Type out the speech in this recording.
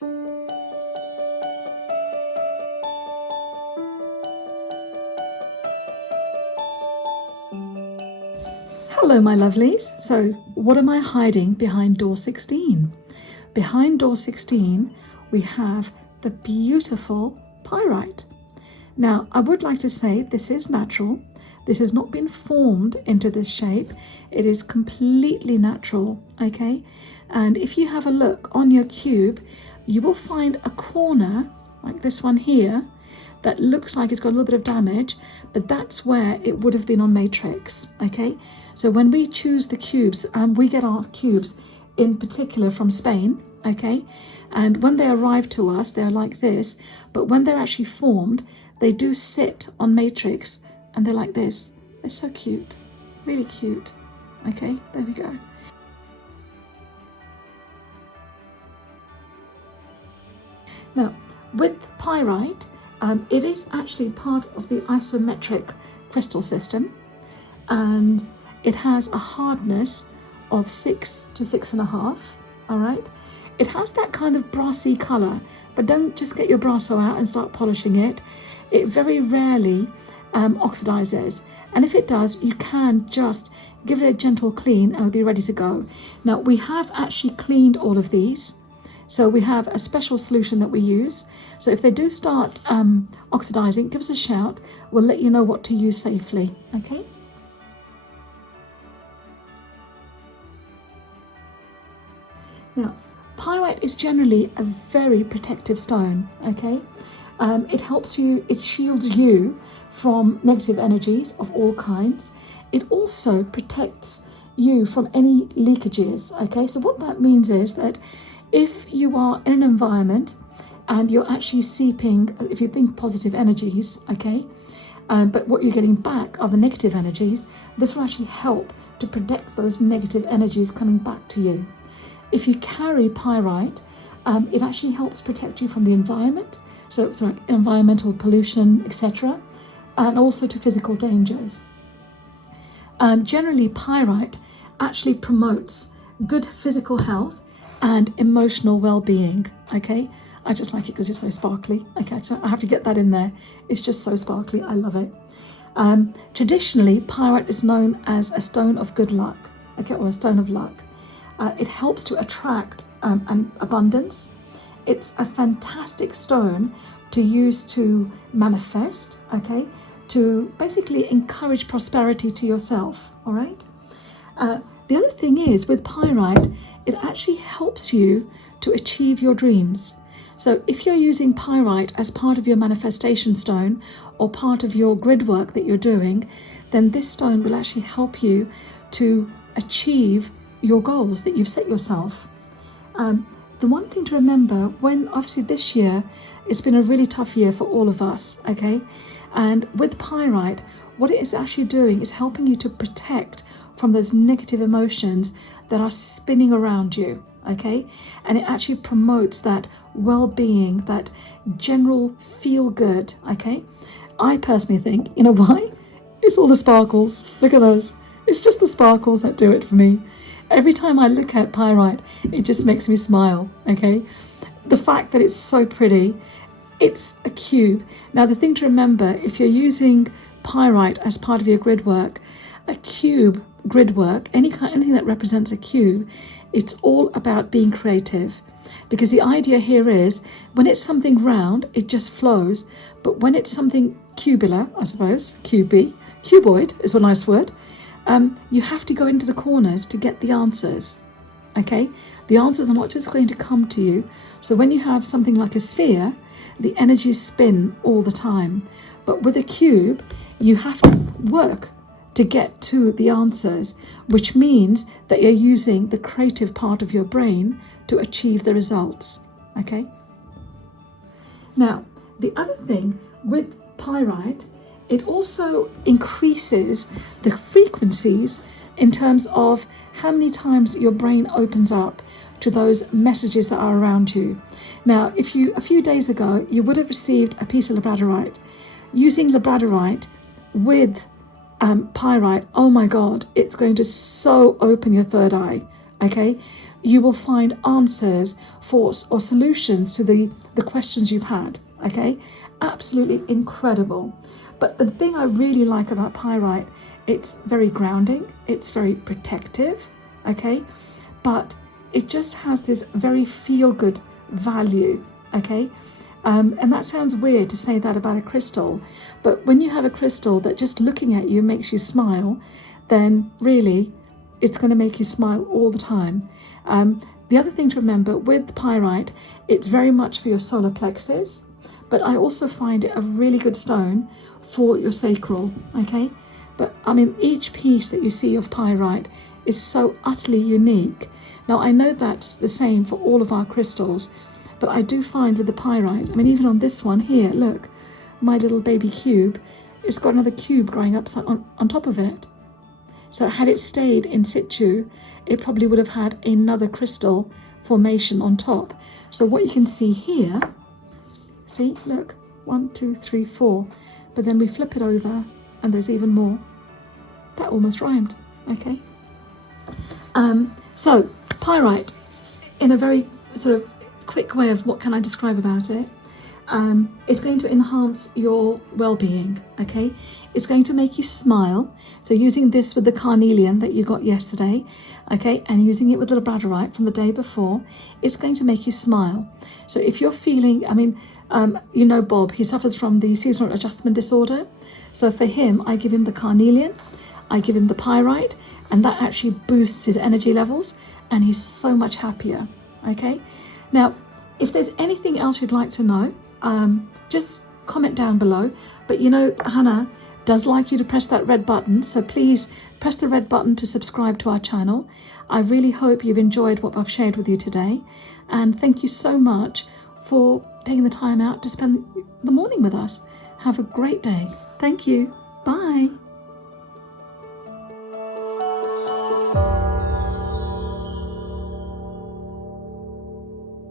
Hello my lovelies, so what am I hiding behind door 16? Behind door 16 we have the beautiful pyrite. Now I would like to say this is natural, this has not been formed into this shape, it is completely natural, okay? And if you have a look on your cube you will find a corner like this one here that looks like it's got a little bit of damage, but that's where it would have been on matrix, okay? So when we choose the cubes, we get our cubes in particular from Spain, okay? And when they arrive to us, they're like this, but when they're actually formed, they do sit on matrix and they're like this. They're so cute, really cute, okay? There we go. Now, with pyrite, it is actually part of the isometric crystal system, and it has a hardness of 6 to 6.5, all right? It has that kind of brassy color, but don't just get your brasso out and start polishing it. It very rarely oxidizes, and if it does, you can just give it a gentle clean and it'll be ready to go. Now, we have actually cleaned all of these. So we have a special solution that we use. So if they do start oxidizing, give us a shout. We'll let you know what to use safely, okay? Now, pyrite is generally a very protective stone, okay? It helps you, it shields you from negative energies of all kinds. It also protects you from any leakages, okay? So what that means is that if you are in an environment and you're actually seeping, if you think positive energies, okay, but what you're getting back are the negative energies, this will actually help to protect those negative energies coming back to you. If you carry pyrite, it actually helps protect you from the environment, so it's like environmental pollution, etc., and also to physical dangers. Generally, pyrite actually promotes good physical health and emotional well-being, okay? I just like it because it's so sparkly, okay? So I have to get that in there. It's just so sparkly, I love it. Traditionally, pyrite is known as a stone of good luck, okay, or a stone of luck. It helps to attract an abundance. It's a fantastic stone to use to manifest, okay? To basically encourage prosperity to yourself, all right? The other thing is with pyrite, it actually helps you to achieve your dreams. So if you're using pyrite as part of your manifestation stone or part of your grid work that you're doing, then this stone will actually help you to achieve your goals that you've set yourself. The one thing to remember, when obviously this year, it's been a really tough year for all of us, okay? And with pyrite, what it is actually doing is helping you to protect from those negative emotions that are spinning around you, okay? And it actually promotes that well-being, that general feel good, okay? I personally think, you know why? It's all the sparkles. Look at those. It's just the sparkles that do it for me. Every time I look at pyrite, it just makes me smile, okay? The fact that it's so pretty, it's a cube. Now, the thing to remember, if you're using pyrite as part of your grid work, a cube grid work, anything that represents a cube, it's all about being creative. Because the idea here is, when it's something round, it just flows. But when it's something cubular, I suppose, cuboid is a nice word, you have to go into the corners to get the answers, okay? The answers are not just going to come to you. So when you have something like a sphere, the energies spin all the time. But with a cube, you have to work to get to the answers, which means that you're using the creative part of your brain to achieve the results, okay? Now, the other thing with pyrite, it also increases the frequencies in terms of how many times your brain opens up to those messages that are around you. Now, a few days ago, you would have received a piece of labradorite. Using labradorite with pyrite, oh my God, it's going to so open your third eye, okay, you will find answers or solutions to the questions you've had, okay? Absolutely incredible. But the thing I really like about pyrite, it's very grounding, it's very protective, okay? But it just has this very feel-good value, okay? And that sounds weird to say that about a crystal, but when you have a crystal that just looking at you makes you smile, then really it's going to make you smile all the time. The other thing to remember with pyrite, it's very much for your solar plexus, but I also find it a really good stone for your sacral, okay? But I mean, each piece that you see of pyrite is so utterly unique. Now, I know that's the same for all of our crystals, but I do find with the pyrite, I mean, even on this one here, look, my little baby cube, it's got another cube growing up on top of it. So had it stayed in situ, it probably would have had another crystal formation on top. So what you can see here, see, look, 1, 2, 3, 4, but then we flip it over and there's even more. That almost rhymed, okay? So pyrite, in a very sort of quick way of what can I describe about it, it's going to enhance your well-being, okay? It's going to make you smile. So using this with the carnelian that you got yesterday, okay, and using it with the labradorite from the day before, it's going to make you smile. So if you're feeling, I mean, you know Bob, he suffers from the seasonal adjustment disorder. So for him, I give him the carnelian, I give him the pyrite, and that actually boosts his energy levels, and he's so much happier, okay? Now, if there's anything else you'd like to know, just comment down below. But you know, Hannah does like you to press that red button, so please press the red button to subscribe to our channel. I really hope you've enjoyed what I've shared with you today, and thank you so much for taking the time out to spend the morning with us. Have a great day. Thank you. Bye.